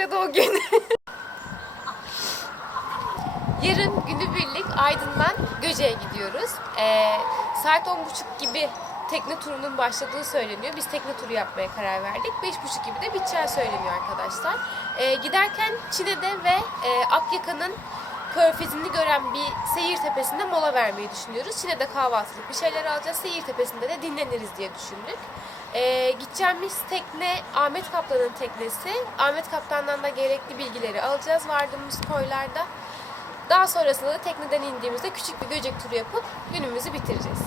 Kamerada o gün. Yarın günübirlik Aydın'dan Göce'ye gidiyoruz. Ee, saat 10.30 gibi tekne turunun başladığı söyleniyor. Biz tekne turu yapmaya karar verdik. 5.30 gibi de biteceği söyleniyor arkadaşlar. Ee, giderken Çine'de ve e, Akyaka'nın körfezini gören bir seyir tepesinde mola vermeyi düşünüyoruz. Çine'de kahvaltılık bir şeyler alacağız. Seyir tepesinde de dinleniriz diye düşündük. Ee, gideceğimiz tekne Ahmet Kaptan'ın teknesi. Ahmet Kaptan'dan da gerekli bilgileri alacağız vardığımız koylarda. Daha sonrasında da tekneden indiğimizde küçük bir göcek turu yapıp günümüzü bitireceğiz.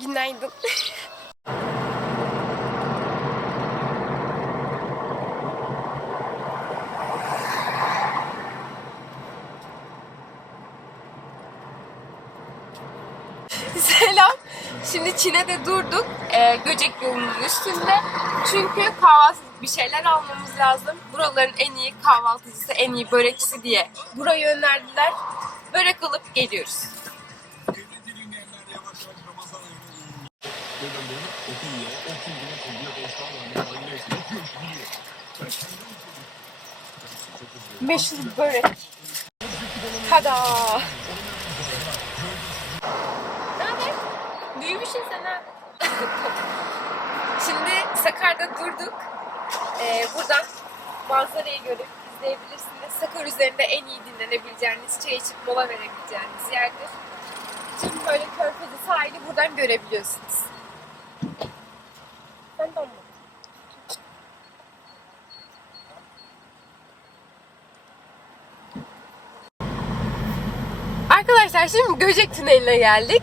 Günaydın. Çin'de durduk. Ee, Göcek yolunun üstünde. Çünkü kahvaltılık bir şeyler almamız lazım. Buraların en iyi kahvaltıcısı, en iyi börekçisi diye burayı önerdiler. Börek alıp geliyoruz. Meşhur börek. Tada! Ha. Şimdi Sakar'da durduk. Ee, buradan manzarayı görüp izleyebilirsiniz. Sakar üzerinde en iyi dinlenebileceğiniz, çay içip mola verebileceğiniz yerdir. Tüm böyle körfezi sahili buradan görebiliyorsunuz. Sen de anlat. Arkadaşlar şimdi Göcek Tüneli'ne geldik.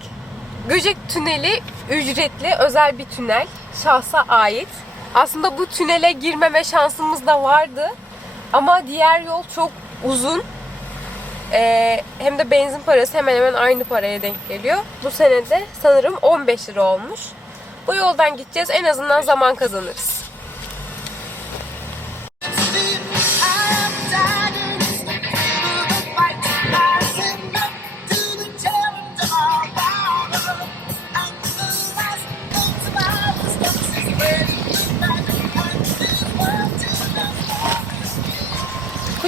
Göcek Tüneli ücretli özel bir tünel. Şahsa ait. Aslında bu tünele girmeme şansımız da vardı. Ama diğer yol çok uzun. Ee, hem de benzin parası hemen hemen aynı paraya denk geliyor. Bu sene de sanırım 15 lira olmuş. Bu yoldan gideceğiz. En azından zaman kazanırız.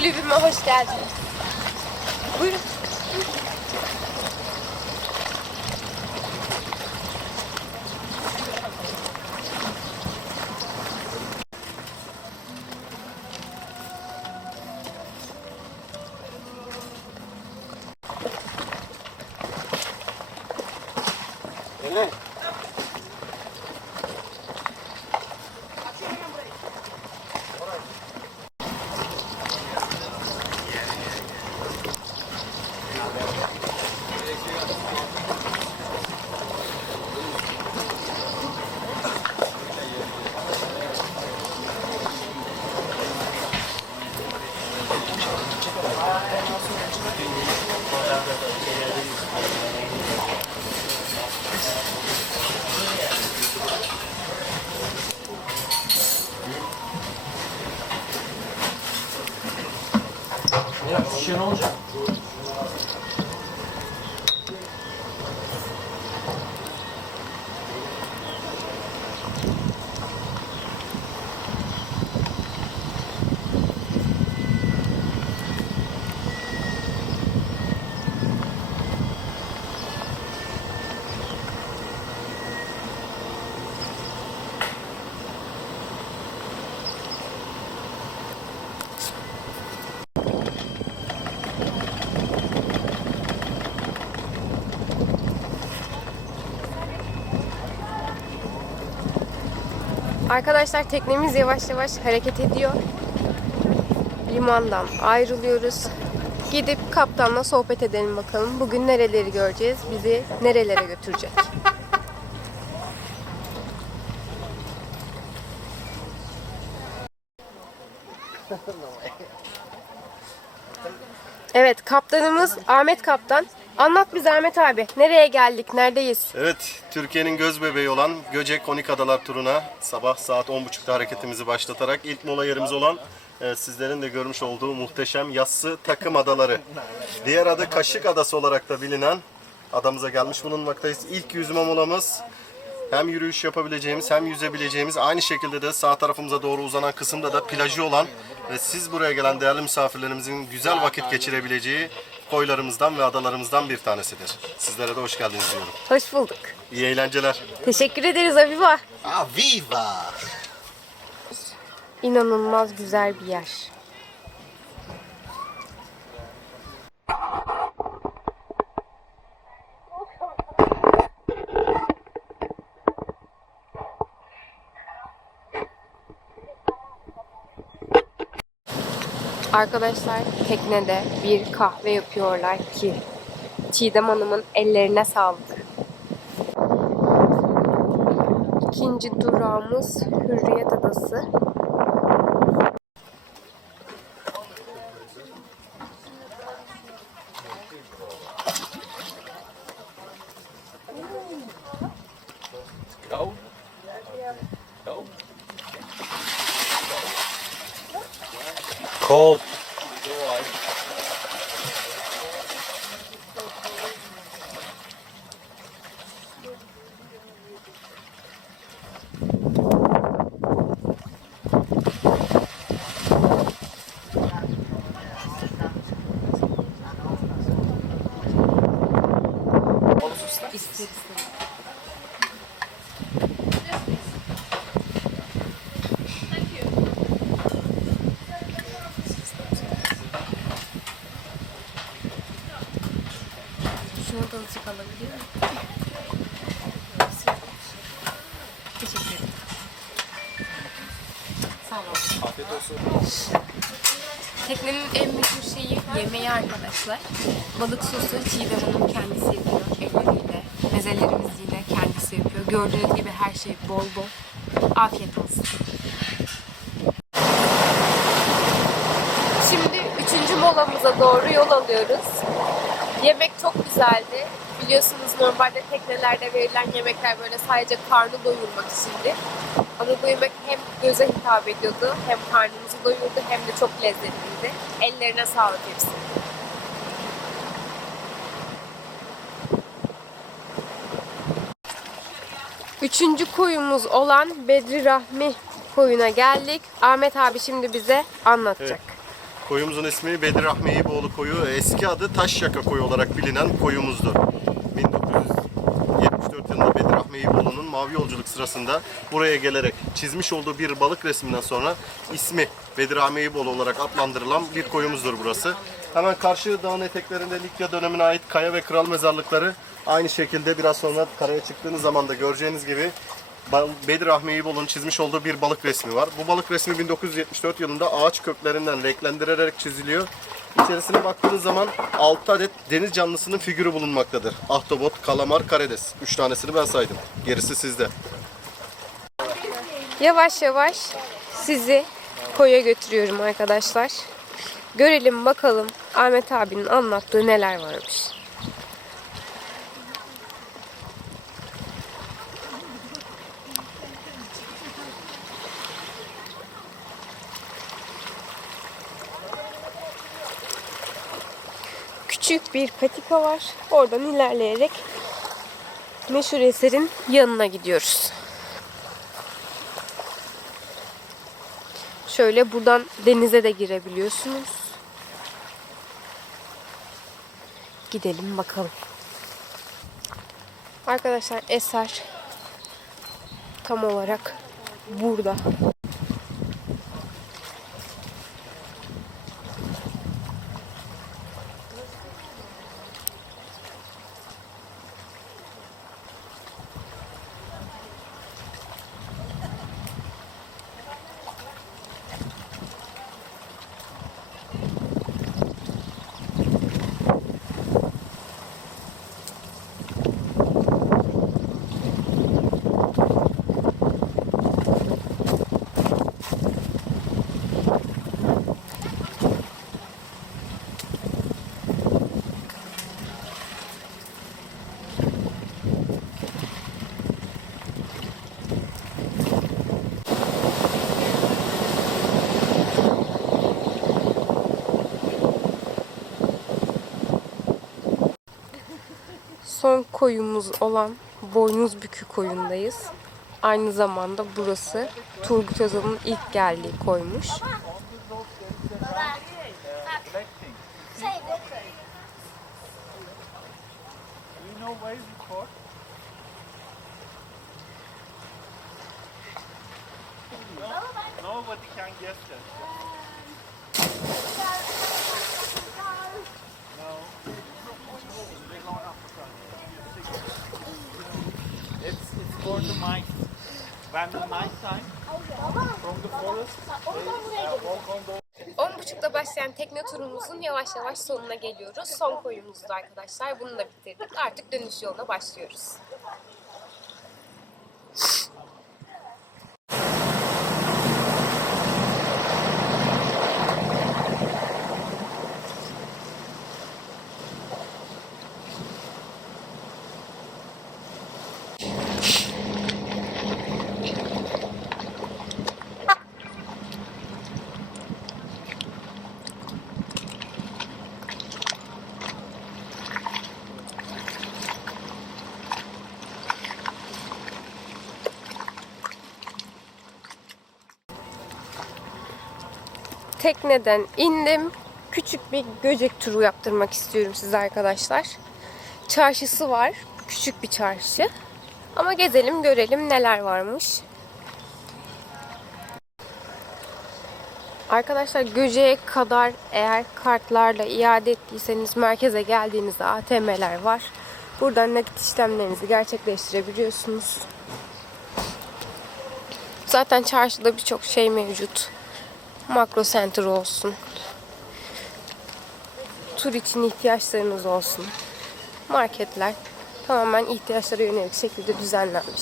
Kulübüme hoş geldiniz. Buyurun. Ya Arkadaşlar teknemiz yavaş yavaş hareket ediyor. Limandan ayrılıyoruz. Gidip kaptanla sohbet edelim bakalım. Bugün nereleri göreceğiz? Bizi nerelere götürecek? Evet, kaptanımız Ahmet Kaptan. Anlat bize Ahmet abi. Nereye geldik? Neredeyiz? Evet, Türkiye'nin göz bebeği olan Göcek Konik Adalar turuna sabah saat 10.30'da hareketimizi başlatarak ilk mola yerimiz olan e, sizlerin de görmüş olduğu muhteşem yassı takım adaları. Diğer adı Kaşık Adası olarak da bilinen adamıza gelmiş bulunmaktayız. İlk yüzme molamız hem yürüyüş yapabileceğimiz hem yüzebileceğimiz aynı şekilde de sağ tarafımıza doğru uzanan kısımda da plajı olan ve siz buraya gelen değerli misafirlerimizin güzel vakit geçirebileceği koylarımızdan ve adalarımızdan bir tanesidir. Sizlere de hoş geldiniz diyorum. Hoş bulduk. İyi eğlenceler. Teşekkür ederiz Aviva. Aviva! İnanılmaz güzel bir yer. Arkadaşlar teknede bir kahve yapıyorlar ki Çiğdem Hanım'ın ellerine sağlık. İkinci durağımız Hürriyet Adası. Alabilir miyim? Teşekkür ederim. Sağ olun. Afiyet olsun. Teknenin en meşhur şeyi yemeği arkadaşlar. Balık sosu Çiğdem Hanım kendisi yapıyor elleriyle. Mezelerimiz yine kendisi yapıyor. Gördüğünüz gibi her şey bol bol. Afiyet olsun. Şimdi üçüncü molamıza doğru yol alıyoruz. Yemek çok güzeldi. Biliyorsunuz normalde teknelerde verilen yemekler böyle sadece karnı doyurmak içindi. Ama bu yemek hem göze hitap ediyordu, hem karnımızı doyurdu, hem de çok lezzetliydi. Ellerine sağlık hepsi. Üçüncü koyumuz olan Bedri Rahmi koyuna geldik. Ahmet abi şimdi bize anlatacak. Koyumuzun ismi Bedir Rahmi Eyüboğlu koyu. Eski adı Taşyaka koyu olarak bilinen koyumuzdur. 1974 yılında Bedir Rahmi Eyüboğlu'nun mavi yolculuk sırasında buraya gelerek çizmiş olduğu bir balık resminden sonra ismi Bedir Rahmi Eyüboğlu olarak adlandırılan bir koyumuzdur burası. Hemen karşı dağın eteklerinde Likya dönemine ait kaya ve kral mezarlıkları aynı şekilde biraz sonra karaya çıktığınız zaman da göreceğiniz gibi Bedir Rahmi Eyüboğlu'nun çizmiş olduğu bir balık resmi var. Bu balık resmi 1974 yılında ağaç köklerinden renklendirerek çiziliyor. İçerisine baktığınız zaman 6 adet deniz canlısının figürü bulunmaktadır. Ahtapot, kalamar, karides. 3 tanesini ben saydım. Gerisi sizde. Yavaş yavaş sizi koya götürüyorum arkadaşlar. Görelim bakalım Ahmet abinin anlattığı neler varmış. Küçük bir patika var. Oradan ilerleyerek meşhur eserin yanına gidiyoruz. Şöyle buradan denize de girebiliyorsunuz. Gidelim bakalım. Arkadaşlar eser tam olarak burada. Son koyumuz olan Boynuzbükü koyundayız. Aynı zamanda burası Turgut Özal'ın ilk geldiği koymuş. Nobody can guess that. For the mice. When the night time from the forest, they walk on the 10.30'da başlayan tekne turumuzun yavaş yavaş sonuna geliyoruz. Son koyumuzdu arkadaşlar. Bunu da bitirdik. Artık dönüş yoluna başlıyoruz. Tekneden indim. Küçük bir göcek turu yaptırmak istiyorum size arkadaşlar. Çarşısı var. Küçük bir çarşı. Ama gezelim görelim neler varmış. Arkadaşlar Göce'ye kadar eğer kartlarla iade ettiyseniz merkeze geldiğinizde ATM'ler var. Buradan nakit işlemlerinizi gerçekleştirebiliyorsunuz. Zaten çarşıda birçok şey mevcut. Makro center olsun. Tur için ihtiyaçlarınız olsun. Marketler tamamen ihtiyaçlara yönelik şekilde düzenlenmiş.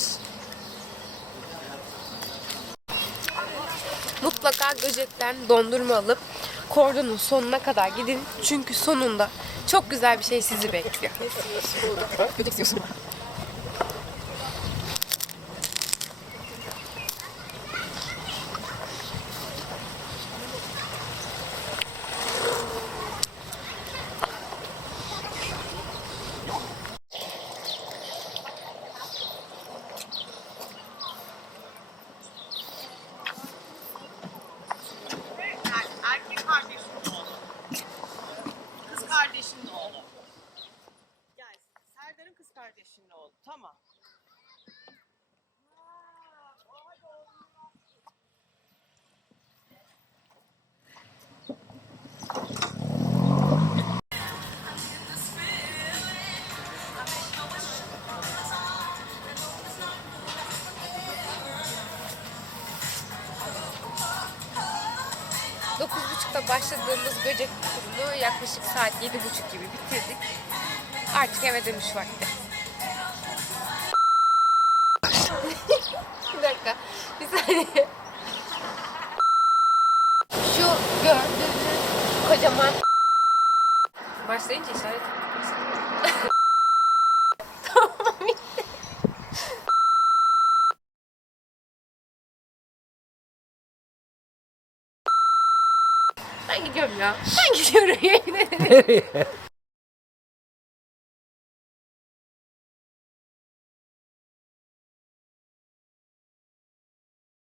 Mutlaka Göcek'ten dondurma alıp kordonun sonuna kadar gidin. Çünkü sonunda çok güzel bir şey sizi bekliyor. Göcek istiyorsun. Başladığımız böcek turunu yaklaşık saat yedi buçuk gibi bitirdik. Artık eve dönüş vakti. bir dakika. Bir saniye. Şu gördüğünüz kocaman Başlayınca işaret Tamam bitti. Ben gidiyorum ya. Ben gidiyorum ederim.